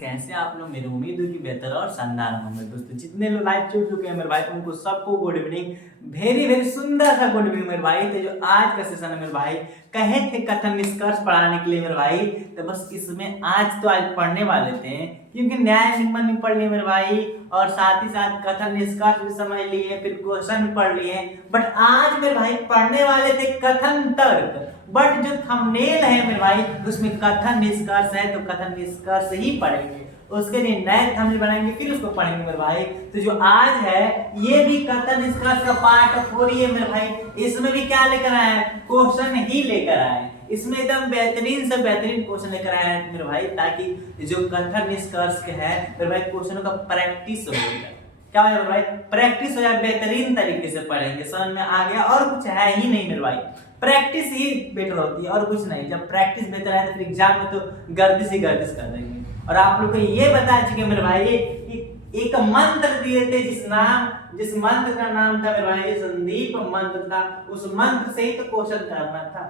कैसे आप लोग? मेरी उम्मीद है कि बेहतर और शानदार होंगे। दोस्तों जितने लोग लाइव चुन चुके हैं मेरे भाई, उनको सबको गुड इवनिंग, वेरी वेरी सुंदर सा गुड इवनिंग मेरे भाई। तो जो आज का सेशन है मेरे भाई, कहे थे कथन निष्कर्ष पढ़ाने के लिए मेरे भाई, तो बस इसमें आज पढ़ने वाले थे, क्योंकि न्याय निगमन भी पढ़ लिए मेरे भाई और साथ ही साथ कथन निष्कर्ष भी समझ लिए, फिर क्वेश्चन भी पढ़ लिए। बट आज मेरे भाई पढ़ने वाले थे कथन तर्क, बट जो थंबनेल है मेरे भाई उसमें कथन निष्कर्ष है, तो कथन निष्कर्ष ही पढ़ेंगे। उसके लिए नए थंबनेल बनाएंगे, फिर उसको पढ़ेंगे मेरे भाई। तो जो आज है ये भी कथन निष्कर्ष का पार्ट 4 ही है मेरे भाई। इसमें भी क्या लेकर आए हैं? क्वेश्चन ही लेकर आए। इसमें एकदम बेहतरीन से बेहतरीन क्वेश्चन लेकर आए हैं मेरे भाई, ताकि जो कथन निष्कर्ष है मेरे भाई क्वेश्चनों का प्रैक्टिस हो जाए। क्या हो जाए मेरे भाई? प्रैक्टिस हो जाए, बेहतरीन तरीके से पढ़ेंगे, समझ में आ गया। और कुछ है ही नहीं मेरे भाई, प्रैक्टिस ही बेटर होती है और कुछ नहीं। जब प्रैक्टिस बेहतर है तो फिर एग्जाम में तो गर्दिश ही गर्दिश कर देंगे। और आप लोग को ये बता चुके मेरे भाई कि एक मंत्र दिए थे, जिस मंत्र का नाम था मेरे भाई संदीप मंत्र था। उस मंत्र से ही तो क्वेश्चन करना था,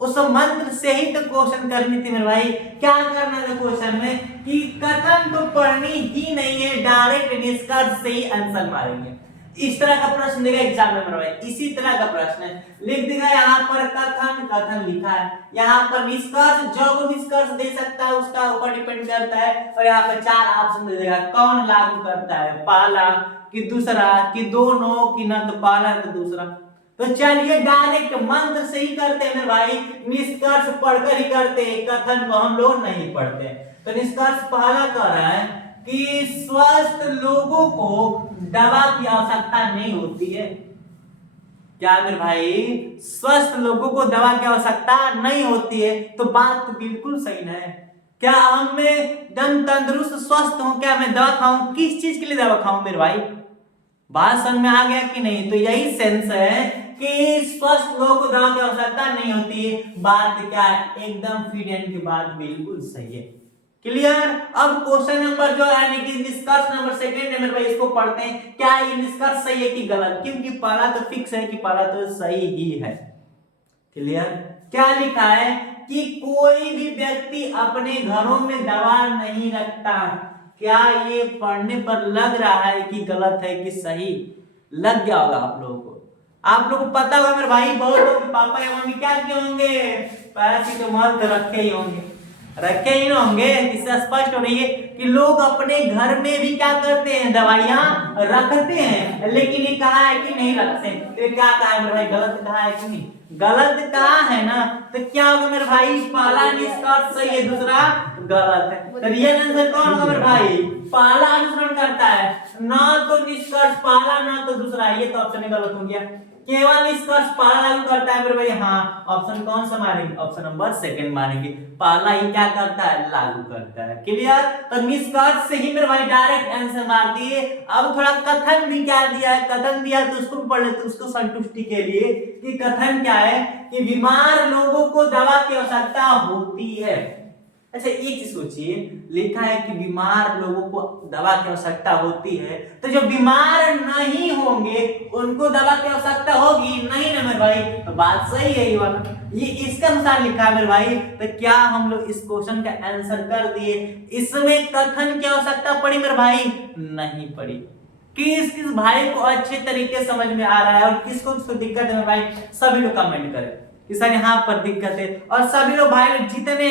उस मंत्र से ही तो क्वेश्चन करनी थी मेरे भाई। क्या करना था क्वेश्चन में कि कथन तो पढ़नी ही नहीं है, डायरेक्ट निष्कर्ष से ही आंसर मारेंगे। इस तरह का प्रश्न देगा एग्जाम में मेरे भाई, इसी तरह का प्रश्न है। लिख देगा यहाँ पर कथन, कथन लिखा है, यहाँ पर निष्कर्ष, जो निष्कर्ष दे सकता है उसका ऊपर डिपेंड करता है। और यहाँ पर 4 ऑप्शन दे देगा, कौन लागू करता है, पहला कि दूसरा कि दोनों कि न तो पहला तो दूसरा। तो चलिए डायरेक्ट मंत्र से ही करते हैं मेरे भाई, निष्कर्ष पढ़कर ही करते हैं, कथन को हम लोग नहीं पढ़ते। तो निष्कर्ष पहला कह रहा है कि स्वस्थ लोगों को दवा की आवश्यकता नहीं होती है। क्या मेरे भाई? स्वस्थ लोगों को दवा की आवश्यकता नहीं होती है, तो बात तो बिल्कुल सही है। क्या हम में एकदम तंदुरुस्त स्वस्थ हूं, क्या मैं दवा खाऊं? किस चीज के लिए दवा खाऊं मेरे भाई? बात समझ में आ गया कि नहीं? तो यही सेंस है कि स्वस्थ लोगों को दवा की आवश्यकता नहीं होती है। बात क्या है? एकदम फिट एंड की बात बिल्कुल सही है। क्लियर? अब क्वेश्चन नंबर जो है कि निष्कर्ष नंबर 2 है मेरे भाई, इसको पढ़ते हैं। क्या ये निष्कर्ष सही है कि गलत? क्योंकि पहला तो फिक्स है कि पहला तो सही ही है। क्लियर? क्या लिखा है कि कोई भी व्यक्ति अपने घरों में दवा नहीं रखता। क्या ये पढ़ने पर लग रहा है कि गलत है कि सही? लग गया होगा आप लोगों को। आप लोगों को पता होगा मेरे भाई, बहुत लोग पापा या मम्मी क्या किए होंगे, पैरासीटामोल तो रखे ही होंगे, रखे ही होंगे। इससे स्पष्ट हो रही है कि लोग अपने घर में भी क्या करते हैं, दवाइयां रखते हैं। लेकिन ये कहा है कि नहीं रखते। तो क्या कहा है मेरे भाई? गलत कहा है कि नहीं? गलत कहा है ना। तो क्या होगा मेरे भाई? पहला निष्कर्ष सही है, दूसरा गलत है। तो रियल आंसर कौन होगा मेरे भाई? पहला अनुसरण करता है, ना तो निष्कर्ष पहला ना तो दूसरा। ये तो ऑप्शन गलत हो गया। केवल निष्कर्ष पहला लागू करता है मेरे भाई। हाँ, ऑप्शन कौन सा मारेंगे? ऑप्शन नंबर 2 मारेंगे। पहला ही क्या करता है? लागू करता है। क्लियर? तो निष्कर्ष से ही मेरे भाई डायरेक्ट आंसर मार दिए। अब थोड़ा कथन भी क्या दिया है, कथन दिया तो उसको भी पढ़ लेते, उसको संतुष्टि के लिए कि कथन क्या है कि बीमार लोगों को दवा की आवश्यकता होती है। अच्छा एक चीज सोचिए, लिखा है कि बीमार लोगों को दवा की आवश्यकता होती है, तो जो बीमार नहीं होंगे उनको दवा की आवश्यकता होगी नहीं ना मेरे भाई? तो बात सही है ये वाला, ये इसके अनुसार लिखा है मेरे भाई। तो क्या हम लोग इस क्वेश्चन का आंसर कर दिए? इसमें कथन की आवश्यकता पड़ी मेरे भाई? नहीं पड़ी। किस भाई को अच्छे तरीके समझ में आ रहा है और किसको दिक्कत है मेरे भाई? सभी लोग कमेंट करें कि सर यहाँ पर दिक्कत है। और सभी लोग भाई जितने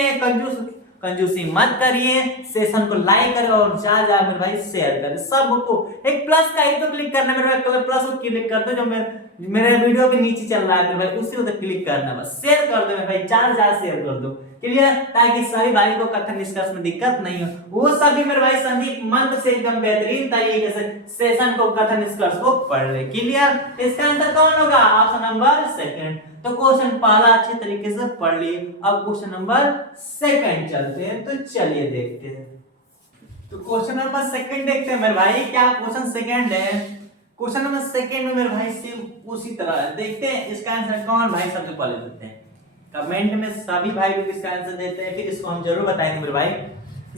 कंजूसी मत करिए, सेशन को लाइक करें और जा मेरे भाई शेयर करें सबको। एक प्लस का ही तो क्लिक करना मेरे भाई, प्लस को क्लिक कर दो जो मेरे वीडियो के नीचे चल रहा है मेरे भाई, उसी को तो क्लिक करना, बस शेयर कर दो मेरे भाई, ज्यादा शेयर कर दो। क्लियर? ताकि सभी भाई को कथन निष्कर्ष में दिक्कत नहीं हो। वो सभी मेरे भाई संदीप मंत्र से एकदम बेहतरीन तरीके से सेशन को कथन निष्कर्ष को पढ़ ले। क्लियर? इसका आंसर कौन होगा? Option number 2। तो क्वेश्चन पहला अच्छे तरीके से पढ़ लिए। अब क्वेश्चन नंबर 2 चलते हैं, तो चलिए देखते हैं। तो क्वेश्चन नंबर 2 देखते हैं मेरे भाई। क्या क्वेश्चन 2 है? क्वेश्चन नंबर 2 में मेरे भाई सेम उसी तरह है। देखते हैं इसका आंसर कौन भाई सबसे पहले देते हैं। कमेंट में सभी भाई लोग इसका आंसर देते हैं, फिर इसको हम जरूर बताएंगे मेरे भाई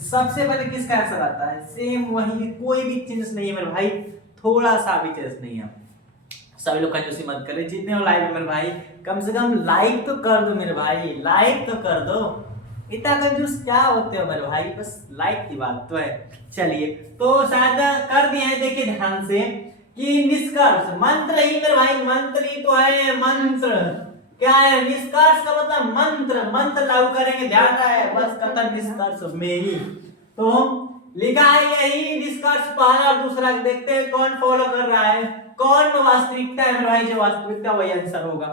सबसे पहले किसका आंसर आता है। सेम वही, कोई भी चेंज नहीं है मेरे भाई, थोड़ा सा भी चेंज नहीं है। सभी लोग कंजूसी मत करें, जितने हो लाइव मेरे भाई कम से कम लाइक तो कर दो मेरे भाई, लाइक तो कर दो। इतना कंजूस क्या होते हो मेरे भाई, बस लाइक की बात तो है। चलिए तो शायद कर दिए हैं, देखिए ध्यान से कि निष्कर्ष मंत्र ही मेरे भाई, मंत्र ही तो है मंत्र। क्या है निष्कर्ष का मतलब मंत्र, मंत्र लागू करेंगे, ध्यान है बस कथन निष्कर्ष में ही। तो लिखा है यही निष्कर्ष पहला और दूसरा, देखते हैं कौन फॉलो कर रहा है, कौन वास्तविकता है मेरे भाई, जो वास्तविकता वही आंसर होगा,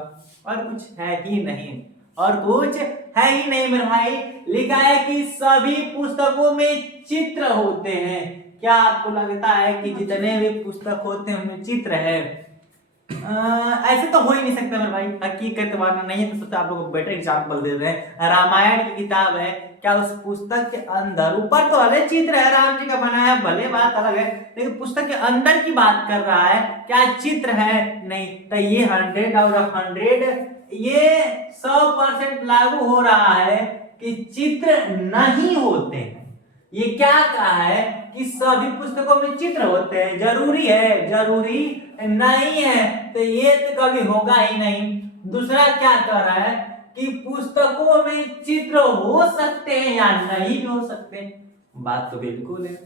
और कुछ है ही नहीं, और कुछ है ही नहीं मेरे भाई। लिखा है कि सभी पुस्तकों में चित्र होते हैं। क्या आपको लगता है कि जितने भी पुस्तक होते हैं उनमें चित्र है? ऐसे तो हो ही नहीं सकता मेरे भाई, हकीकत मानना नहीं है तो सोचा आप लोगों को बेटर एग्जांपल दे रहे हैं। रामायण की किताब है, क्या उस पुस्तक के अंदर, ऊपर तो अलग चित्र है राम जी का बनाया, भले बात अलग है, लेकिन पुस्तक के अंदर की बात कर रहा है, क्या चित्र है? नहीं। तो ये 100 आउट ऑफ 100 ये 100% लागू हो रहा है कि चित्र नहीं होते हैं। ये क्या कहा है कि सभी पुस्तकों में चित्र होते हैं, जरूरी है? जरूरी नहीं है, तो ये तो कभी होगा ही नहीं। दूसरा क्या कह रहा है कि पुस्तकों में चित्र हो सकते हैं या नहीं भी हो सकते। बात तो बिल्कुल है,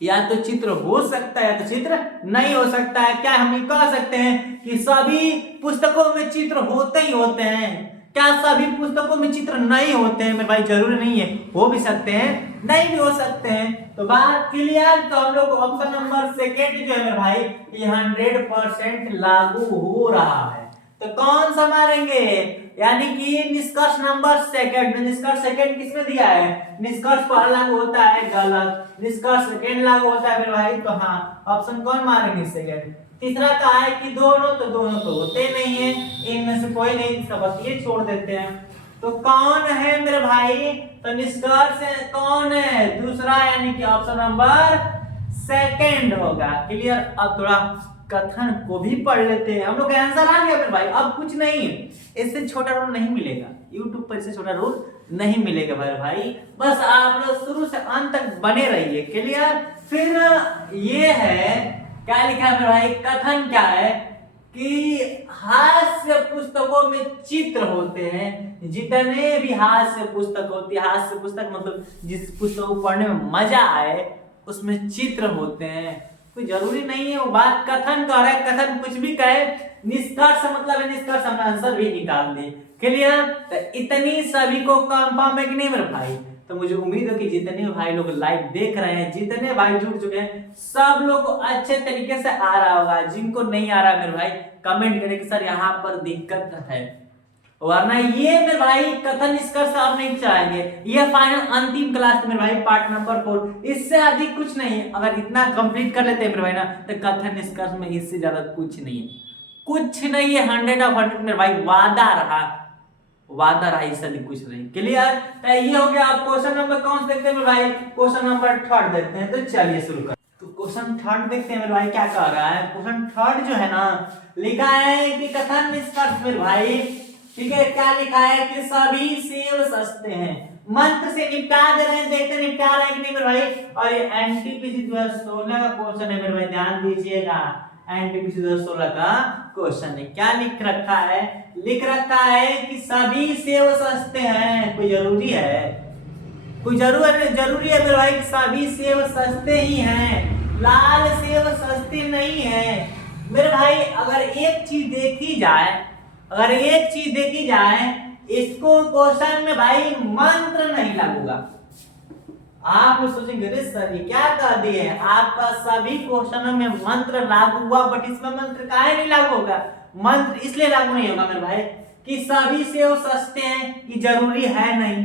या तो चित्र हो सकता है या तो चित्र नहीं हो सकता है। क्या हम ये कह सकते हैं कि सभी पुस्तकों में चित्र होते ही होते हैं? क्या सभी पुस्तकों में चित्र नहीं होते हैं मेरे भाई? जरूरी नहीं है, हो भी सकते हैं, नहीं भी हो सकते हैं। तो बात क्लियर। तो हम लोग ऑप्शन नंबर सेकेंड जो है मेरे भाई, ये 100% लागू हो रहा है। तो कौन सा मारेंगे? यानी कि निष्कर्ष नंबर सेकंड। निष्कर्ष सेकंड किसमें दिया है? निष्कर्ष पहला लागू होता है, गलत। निष्कर्ष सेकंड लागू होता है मेरे भाई, तो हाँ ऑप्शन कौन मारेंगे? सेकंड। तीसरा कहा है कि दोनों तो होते नहीं है, इनमें से कोई नहीं, इसका बस ये छोड़ देते हैं। तो कौन है मेरे भाई? तो निष्कर्ष कौन है? दूसरा, यानी कि ऑप्शन नंबर सेकंड होगा। क्लियर। अब थोड़ा कथन को भी पढ़ लेते हैं। हम लोग का आंसर आ गया मेरे भाई, अब कुछ नहीं है, इससे छोटा रूल नहीं मिलेगा यूट्यूब पर, इससे छोटा रूल नहीं मिलेगा मेरे भाई। बस आप लोग शुरू से अंत तक बने रहिए। क्लियर। फिर ये है, क्या लिखा है मेरे भाई? कथन क्या है कि हास्य पुस्तकों में चित्र होते हैं। जितने भी हास्य पुस्तक होती है, हास्य पुस्तक मतलब जिस पुस्तक को पढ़ने में मजा आए उसमें चित्र होते हैं। कोई जरूरी नहीं है, वो बात कथन कर रहा है, कथन कुछ भी कहे, निष्कर्ष मतलब है निष्कर्ष, हमने आंसर भी निकाल दिए। क्लियर। तो इतनी सभी को कंफर्म है कि नहीं मेरे भाई? तो मुझे उम्मीद है कि जितने भाई लोग लाइव देख रहे हैं, जितने भाई जुड़ चुके हैं, सब लोग को अच्छे तरीके से आ रहा होगा। जिनको नहीं आ रहा है मेरे भाई कमेंट करें कि सर यहाँ पर दिक्कत है, वरना ये मेरे भाई कथन निष्कर्ष आप नहीं चाहेंगे। ये फाइनल अंतिम क्लास मेरे भाई, पार्ट नंबर 4, इससे अधिक कुछ नहीं है। अगर इतना कंप्लीट कर लेते हैं मेरे भाई ना, तो कथन निष्कर्ष में इससे ज्यादा कुछ नहीं है, कुछ नहीं है। 100 ऑफ 100 मेरे भाई, वादा रहा, वादा रहा, इससे अधिक कुछ नहीं। क्लियर। तो ये हो गया। आप क्वेश्चन नंबर कौन से देखते हैं मेरे भाई? क्वेश्चन नंबर 3 देखते हैं। तो चलिए शुरू कर। तो क्वेश्चन 3 देखते हैं मेरे भाई, क्या कह रहा है। क्वेश्चन 3 जो है ना, लिखा है कि कथन निष्कर्ष मेरे भाई, ठीक है, क्या लिखा है कि सभी सेब सस्ते हैं। मंत्र से निपटा दे रहे हैं, देखते निपटा रहे हैं कि नहीं मेरे भाई। और ये एनटीपीसी 2016 का क्वेश्चन है मेरे भाई, ध्यान दीजिएगा। एनटीपीसी 2016 का क्वेश्चन है। क्या लिख रखा है? लिख रखा है कि सभी सेब सस्ते हैं। कोई जरूरी है? कोई जरूरी है मेरे भाई कि सभी सेब सस्ते ही हैं? लाल सेब सस्ते नहीं है मेरे भाई। अगर एक चीज देखी जाए, अगर एक चीज देखी जाए, इसको क्वेश्चन में भाई मंत्र नहीं लगूगा। आप सोचेंगे अरे सर ये क्या कर दिए, आपका सभी क्वेश्चनों में मंत्र लागू हुआ, बट इसमें मंत्र काहे नहीं लागू होगा? मंत्र इसलिए लागू नहीं होगा मेरे भाई कि सभी सेब सस्ते हैं, ये जरूरी है नहीं।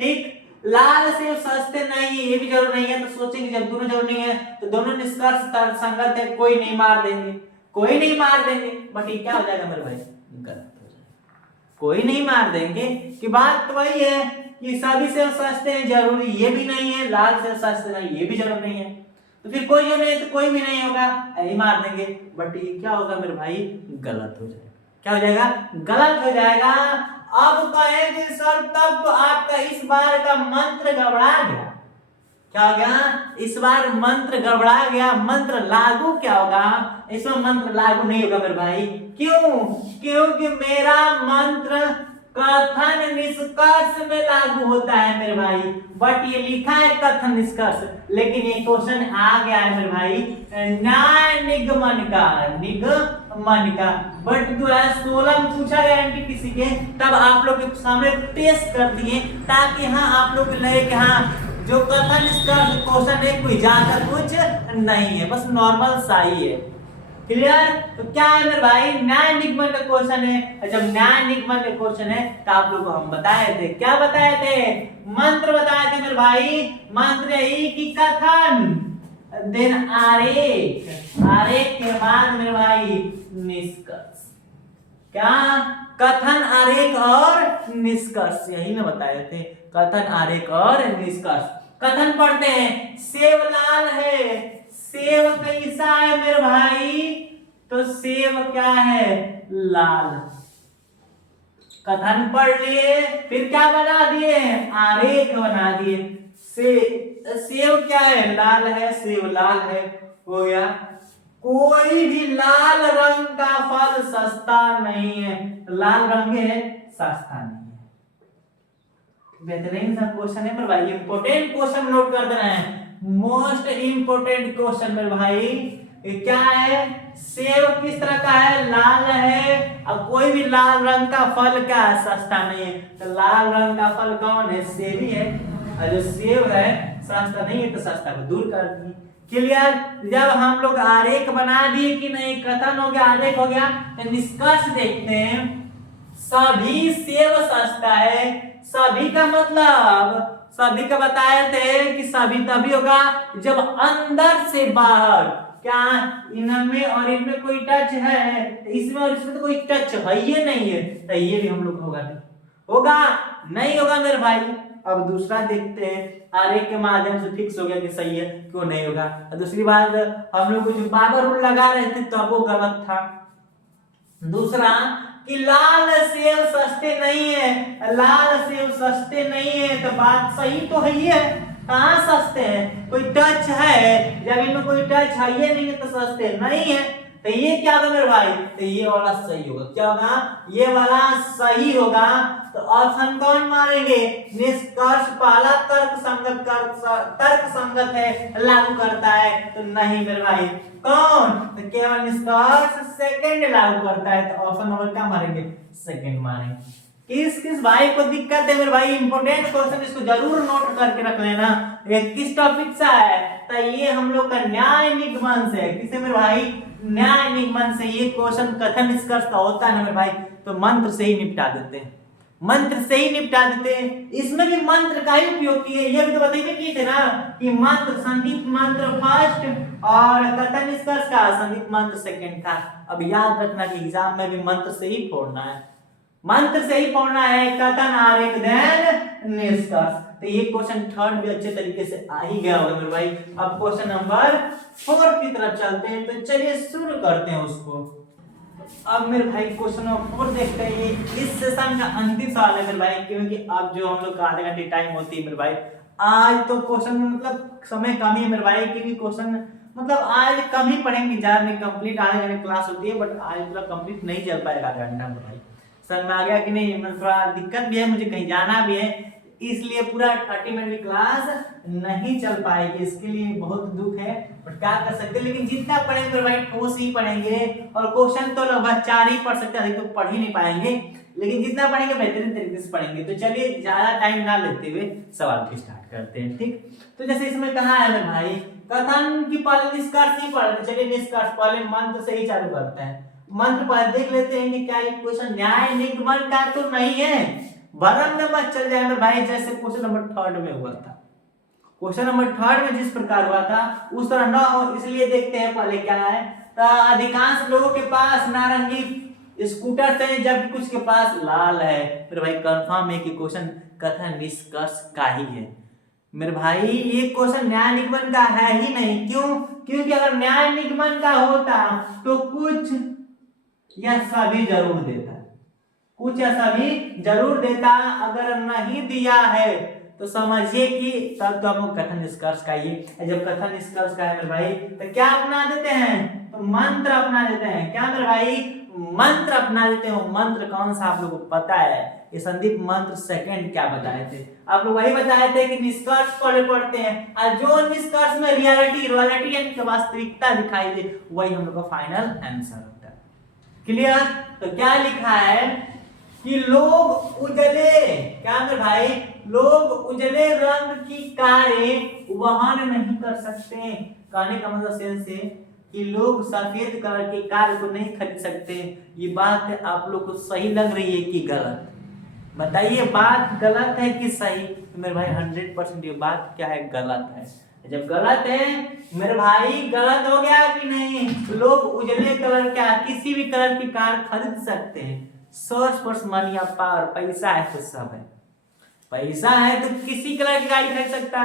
ठीक। लाल सेब सस्ते नहीं है, ये भी जरूरी नहीं है। तो सोचेंगे जब दोनों जरूरी नहीं है तो दोनों निष्कर्ष संगत है, कोई नहीं मार देंगे, कोई नहीं मार देंगे। बट ये क्या हो जाएगा मेरे भाई? गलत हो जाएगा। कोई नहीं मार देंगे कि बात तो वही है कि सभी सेब सस्ते हैं, जरूरी ये भी नहीं है, लाल सेब सस्ते नहीं ये भी जरूरी नहीं है। तो फिर कोई जो नहीं है तो कोई भी नहीं होगा, यही मार देंगे। बट ये क्या होगा मेरे भाई? गलत हो जाएगा। क्या हो जाएगा? गलत हो जाएगा। अब कहेंगे सर तब तो आपका इस बार का मंत्र गड़बड़ा गया। क्या हो गया? इस बार मंत्र गड़बड़ा गया। मंत्र लागू क्या होगा? इसमें मंत्र लागू नहीं होगा मेरे भाई। क्यों? क्योंकि मेरा मंत्र कथन निष्कर्ष में लागू होता है मेरे भाई, बट ये लिखा है कथन निष्कर्ष, लेकिन ये क्वेश्चन आ गया है मेरे भाई न्याय निगमन का। बट 2016 में पूछा गया एनटीपीसी के, तब आप लोग के सामने टेस्ट कर दिए ताकि हाँ आप लोग लगे कि हाँ जो कथन निष्कर्ष क्वेश्चन है कोई ज्यादा कुछ नहीं है, बस नॉर्मल सा ही है। क्लियर? तो क्या है मेरे भाई, न्याय निगमन का क्वेश्चन है। जब न्याय निगमन का क्वेश्चन है तो आप लोग को हम बताए थे, क्या बताए थे, मंत्र बताए थे मेरे भाई। मंत्र यही कि कथन, देन आरेख के बाद मेरे भाई निष्कर्ष। क्या? कथन, आरेख और निष्कर्ष, यही ना बताए थे, कथन, आरेख और निष्कर्ष। कथन पढ़ते हैं, सेब लाल है। सेब कैसा है मेरे भाई, तो सेब क्या है, लाल। कथन पढ़ लिए, फिर क्या बना दिए, आरेख बना दिए। सेब क्या है, लाल है, सेब लाल है, हो गया। कोई भी लाल रंग का फल सस्ता नहीं है, लाल रंग है, सस्ता नहीं है। बेहतरीन सा क्वेश्चन है मेरे भाई, इंपोर्टेंट क्वेश्चन नोट कर देना है, मोस्ट इंपोर्टेंट क्वेश्चन मेरे भाई। क्या है, सेब किस तरह का है, लाल है, और कोई भी लाल रंग का फल क्या है, सस्ता नहीं है। तो लाल रंग का फल कौन है, सेब ही है, और जो सेब है सस्ता नहीं है, तो सस्ता को दूर कर दिए। क्लियर? जब हम लोग आरेख बना दिए कि नहीं, कथन हो गया, आरेख हो गया, तो निष्कर्ष देखते हैं। सभी सेब सस्ता है, सभी का मतलब सभी का बताए थे कि सभी तभी होगा जब अंदर से बाहर, क्या इनमें और इनमें कोई टच है, इसमें और इसमें तो कोई टच है ही नहीं है, तो ये भी हम लोग होगा नहीं होगा मेरे भाई। अब दूसरा देखते हैं, आरेख के माध्यम से फिक्स हो गया कि सही है, क्यों नहीं होगा। दूसरी बात, हम लोग जो बाबर रूल लगा रहे थे तो वो गलत था। दूसरा कि लाल सेब सस्ते नहीं है, लाल सेब सस्ते नहीं है, तो बात सही तो है ही है, कहाँ सस्ते हैं, कोई टच है, जब इनमें कोई टच है ये नहीं है तो सस्ते नहीं है। तो ये क्या होगा मेरे भाई, तो ये वाला सही होगा। क्या होगा, ये वाला सही होगा। तो ऑप्शन कौन मारेंगे, निष्कर्ष पहला तर्क संगत है, लागू करता है, तो नहीं मेरे भाई। कौन, तो केवल निष्कर्ष सेकंड लागू करता है, तो ऑप्शन नंबर क्या मारेंगे, सेकंड मारेंगे। किस भाई को दिक्कत है मेरे भाई, इंपोर्टेंट क्वेश्चन, इसको जरूर नोट करके रख लेना। ये किस टॉपिक से है, तो ये हम लोग का न्याय निगमन से है। किसे मेरे भाई, न्याय निगमन से। ये क्वेश्चन कथन निष्कर्ष का होता है ना मेरे भाई, तो मंत्र से ही निपटा देते हैं, मंत्र से ही निपटा देते हैं। इसमें भी मंत्र का ही उपयोग किए, ये भी तो बताइए किए थे ना कि मंत्र, संदीप मंत्र फर्स्ट और कथन निष्कर्ष का संदीप मंत्र सेकंड था। अब याद रखना कि एग्जाम में भी मंत्र से ही फोड़ना है, मंत्र से ही पढ़ना है, कथन, आरेख, देन निष्कर्ष। तो ये क्वेश्चन थर्ड भी अच्छे तरीके से आ ही गया होगा मेरे भाई। अब क्वेश्चन नंबर 4 की तरफ चलते हैं, तो चलिए शुरू करते हैं उसको। अब मेरे भाई क्वेश्चन नंबर 4 देखते हैं, ये इस सेशन का अंतिम सवाल है मेरे भाई, क्योंकि अब जो हम लोग का आधे घंटे टाइम होती है मेरे भाई, आज तो क्वेश्चन में मतलब समय कम ही है मेरे भाई, क्योंकि क्वेश्चन मतलब आज कम ही पढ़ेंगे, ज्यादा नहीं, कंप्लीट आधे घंटे क्लास होती है, बट आज पूरा कंप्लीट नहीं चल पाएगा आधा घंटा मेरे भाई। समझ में आ गया कि नहीं, मतलब थोड़ा दिक्कत भी है, मुझे कहीं जाना भी है, इसलिए पूरा 30 मिनट की क्लास नहीं चल पाएगी, इसके लिए बहुत दुख है, बट क्या कर सकते हैं। लेकिन जितना पढ़ेंगे भाई ठोस ही पढ़ेंगे, और क्वेश्चन तो लगभग 4 ही पढ़ सकते हैं, अधिक तो पढ़ ही नहीं पाएंगे, लेकिन जितना पढ़ेंगे बेहतरीन तरीके से पढ़ेंगे। तो चलिए ज्यादा टाइम ना लेते हुए सवाल को स्टार्ट करते हैं, ठीक। तो जैसे इसमें कहा है भाई, कथन की पहले निष्कर्ष ही पढ़ते, चलिए निष्कर्ष पहले मंत्र से ही चालू करते हैं। मंत्र पर देख लेते हैं कि क्या ये क्वेश्चन न्याय निगमन का तो नहीं है, भरम में मत चल जाए भाई, जैसे क्वेश्चन नंबर 3 में हुआ था। क्वेश्चन नंबर 3 में जिस प्रकार हुआ था उस तरह ना हो, इसलिए देखते हैं पहले क्या है। तो अधिकांश लोगों के पास नारंगी स्कूटर थे, जब कुछ के पास लाल है। फिर भाई कंफर्म है कि क्वेश्चन कथन निष्कर्ष का ही है मेरे भाई, ये क्वेश्चन न्याय निगमन का है ही नहीं। क्यों? क्योंकि अगर न्याय निगमन का होता तो कुछ या सभी जरूर देता, कुछ या सभी जरूर देता। अगर नहीं दिया है तो समझिए कि तब तो हम कथन निष्कर्ष का ही, जब कथन निष्कर्ष का है मेरे भाई, तो क्या अपना देते हैं, तो मंत्र अपना देते हैं। क्या मेरे भाई, मंत्र अपना देते हो। मंत्र कौन सा आप लोगों को पता है, ये संदीप मंत्र सेकंड क्या बताए थे? आप लोग वही बताए थे कि निष्कर्ष पढ़ते हैं और जो निष्कर्ष में रियलिटी यानी वास्तविकता दिखाई दे वही हम लोग का फाइनल आंसर होता है। क्लियर? तो क्या लिखा है कि लोग उजले, क्या मेरे भाई, लोग उजले रंग की कारें वहन नहीं कर सकते। कहने का मतलब सेंस है कि लोग सफेद कलर की कार को नहीं खरीद सकते। ये बात आप लोग को सही लग रही है कि गलत? बताइए, बात गलत है कि सही? तो मेरे भाई 100% ये बात क्या है, गलत है। जब गलत है मेरे भाई, गलत हो गया कि नहीं? लोग उजले कलर का किसी भी कलर की कार खरीद सकते हैं। Source for money of power, पैसा है तो सब है। पैसा है तो किसी कलर की गाड़ी खरीद सकता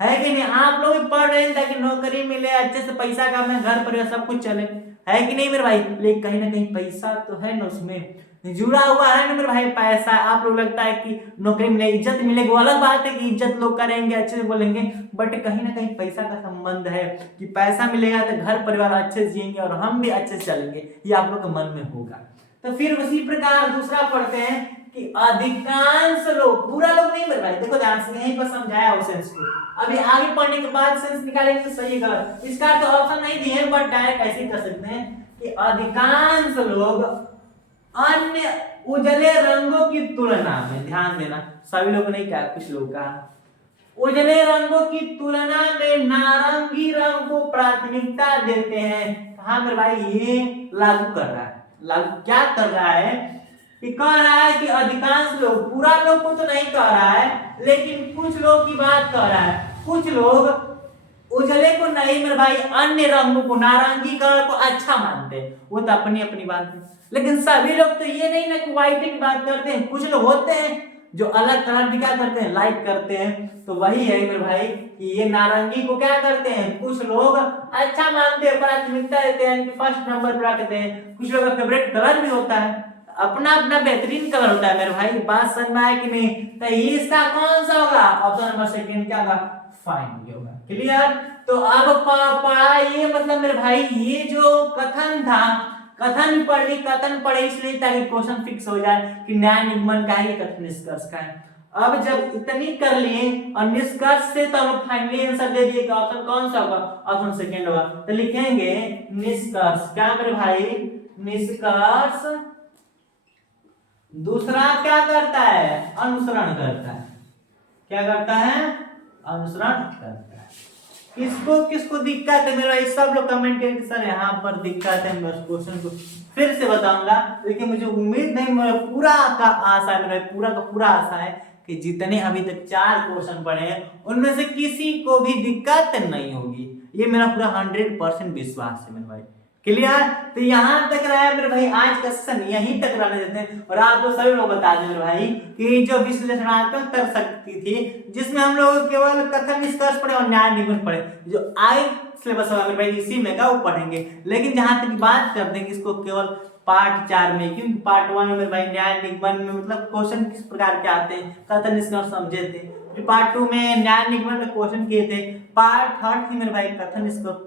है कि नहीं? आप लोग भी पढ़ रहे हैं ताकि नौकरी मिले, अच्छे से पैसा कमाए, घर परिवार सब कुछ चले, है कि नहीं मेरे भाई? लेकिन कहीं ना कहीं पैसा तो है ना, उसमें जुड़ा हुआ है ना मेरे भाई पैसा। आप लोग लगता है कि नौकरी मिले, इज्जत मिलेगी, वो अलग बात है कि इज्जत लोग करेंगे, अच्छे से बोलेंगे, बट कहीं ना कहीं पैसा का संबंध है कि पैसा मिलेगा तो घर परिवार अच्छे से जिएंगे और हम भी अच्छे से चलेंगे, ये आप लोग के मन में होगा। तो फिर उसी प्रकार दूसरा पढ़ते हैं कि अधिकांश लोग, पूरा लोग नहीं मेरे भाई, देखो ध्यान से यहीं पर समझाया हो सेंस को, अभी आगे पढ़ने के बाद सेंस निकालेंगे तो सही गलत, इसका तो ऑप्शन नहीं दिए, बट डायरेक्ट ऐसे कर सकते हैं कि अधिकांश लोग अन्य उजले रंगों की तुलना में, ध्यान देना, सभी लोग नहीं कहा, कुछ लोग कहा, उजले रंगों की तुलना में नारंगी रंग को प्राथमिकता देते हैं। हाँ मेरे भाई, ये लागू कर रहा है, लागू क्या कर रहा है कि कह रहा है कि अधिकांश लोग, पूरा लोग को तो नहीं कह रहा है, लेकिन कुछ लोग की बात कह रहा है। कुछ लोग उजले को नहीं मेरे भाई, अन्य रंगों को, नारंगी कलर को अच्छा मानते हैं, वो तो अपनी अपनी बात है। लेकिन सभी लोग तो ये नहीं ना कि व्हाइट की बात करते हैं, कुछ लोग होते हैं जो अलग कलर भी क्या करते हैं, लाइक करते हैं। तो वही है मेरे भाई कि ये नारंगी को क्या करते हैं, कुछ लोग अच्छा मानते हैं, प्राथमिकता देते हैं, फर्स्ट नंबर पर रखते हैं। कुछ लोगों का फेवरेट कलर भी होता है, अपना अपना बेहतरीन कलर होता है मेरे भाई। बात समझ में आया कि नहीं? तो इसका कौन सा होगा? ऑप्शन नंबर सेकंड क्या होगा, फाइन होगा। क्लियर? तो अब पढ़ा ये, मतलब मेरे भाई ये जो कथन था, कथन पढ़े इसलिए ताकि क्वेश्चन फिक्स हो जाए कि न्याय निगमन का है, ये कथन निष्कर्ष का है। अब जब इतनी कर लिए और निष्कर्ष से तो हम फाइनली आंसर दे दिए कि ऑप्शन कौन सा होगा, ऑप्शन सेकंड होगा। तो लिखेंगे निष्कर्ष, क्या मेरे भाई, निष्कर्ष दूसरा क्या करता है, अनुसरण करता है। क्या करता है? अनुसरण करता है। किसको दिक्कत है मेरे भाई? सब लोग कमेंट करके सर यहाँ पर दिक्कत है, मैं उस क्वेश्चन को फिर से बताऊंगा, लेकिन मुझे उम्मीद नहीं, मेरा पूरा का आशा है, मेरा पूरा का पूरा आशा है कि जितने अभी तक 4 क्वेश्चन पढ़े हैं उनमें से किसी को भी दिक्कत नहीं होगी, ये मेरा पूरा 100% विश्वास है मेरे भाई। क्लियर? तो यहाँ तक रहा है मेरे भाई आज का सेशन, यहीं तक रहने देते हैं। और आप लोग सभी लोग बता दें मेरे भाई कि जो विश्लेषणात्मक तर्क शक्ति थी, जिसमें हम लोग केवल कथन निष्कर्ष पढ़े और न्याय निगमन पढ़े, जो आगे सिलेबस होगा मेरे भाई इसी में का वो पढ़ेंगे। लेकिन जहां तक बात करते हैं इसको केवल पार्ट 4 में, क्योंकि पार्ट 1 में मेरे भाई न्याय निगमन में मतलब क्वेश्चन किस प्रकार के आते हैं, कथन निष्कर्ष समझे थे, पार्ट 2 में न्याय निगमन में क्वेश्चन किए थे, पार्ट 3 थी मेरे भाई कथन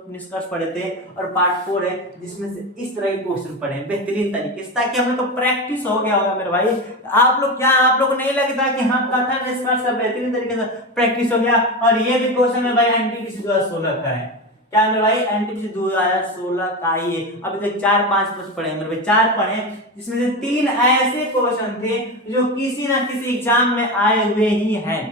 निष्कर्ष पढ़े थे, और पार्ट 4 है जिसमें से इस तरह के क्वेश्चन पढ़े बेहतरीन तरीके से, ताकि हम लोग को प्रैक्टिस हो गया होगा मेरे भाई। आप लोग क्या, आप लोग को नहीं लगता कि हम कथन निष्कर्ष का बेहतरीन तरीके से प्रैक्टिस हो गया? और ये भी क्वेश्चन मेरे भाई एनटीपीसी 2016 का है, क्या मेरे भाई, एनटीपीसी 2016 का ही है। अभी तक 4-5 प्रश्न पढ़े मेरे भाई, 4 पढ़े, जिसमें से 3 ऐसे क्वेश्चन थे जो किसी ना किसी एग्जाम में आए हुए ही हैं।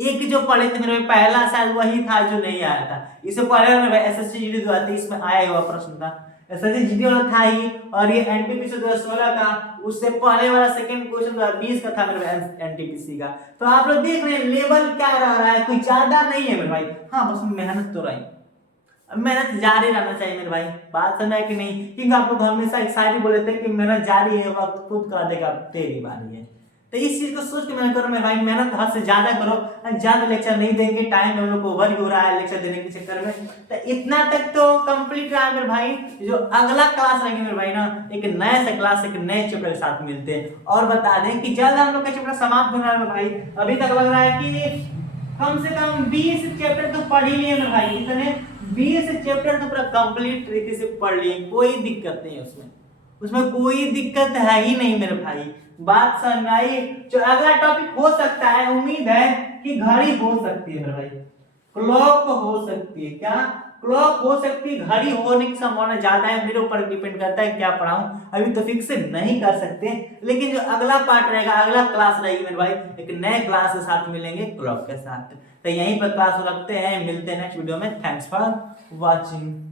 एक जो पढ़े थे मेरे भाई पहला शायद वही था जो नहीं आया था, इससे पहले मेरे भाई एसएससी जीडी 2023 में आया हुआ प्रश्न था, एसएससी जीडी वाला था ही, और ये एनटीपीसी 2016 का उससे पहले वाला सेकंड क्वेश्चन 2020 का था मेरे भाई एनटीपीसी का। तो आप लोग देख रहे हैं लेवल क्या रहा है, कोई ज्यादा नहीं है मेरे भाई, हाँ बस मेहनत तो रही, मेहनत जारी रहना चाहिए मेरे भाई। बात समझ है कि नहीं? क्योंकि आप लोग हमेशा एक शायरी बोले थे कि मेहनत जारी है, वक्त खुद कर देगा, तेरी बारी है। तो इस चीज को सोच के मेहनत करो मेरे भाई, मेहनत हद से ज्यादा करो, ज्यादा लेक्चर नहीं देंगे, टाइम हम लोग को ओवर हो रहा है लेक्चर देने के चक्कर में। तो इतना तक तो कंप्लीट रहा है मेरे भाई। जो अगला क्लास रहेंगे मेरे भाई ना, एक नए से क्लास एक नए चैप्टर के साथ मिलते हैं। और बता दें कि जल्द हम लोग का चैप्टर समाप्त होने वाला है मेरे भाई। अभी तक लग रहा है कि कम से कम 20 चैप्टर तो पढ़ ही लिए मेरे भाई, कितने 20 चैप्टर तो पूरा कंप्लीट तरीके से पढ़ लिए, कोई दिक्कत नहीं है उसमें, उसमें कोई दिक्कत है ही नहीं मेरे भाई। बात समझ में आई। जो अगला टॉपिक हो सकता है, उम्मीद है कि घड़ी हो सकती है मेरे भाई, क्लॉक हो सकती है। क्या क्लॉक हो सकती है? घड़ी होने की संभावना ज्यादा है, मेरे ऊपर डिपेंड करता है क्या पढ़ाऊं, अभी तो फिक्स नहीं कर सकते। लेकिन जो अगला पार्ट रहेगा, अगला क्लास रहेगी मेरे भाई, एक नए क्लास के साथ मिलेंगे, क्लॉक के साथ। तो यहीं पर क्लास रखते हैं, मिलते हैं नेक्स्ट वीडियो में। Thanks for watching.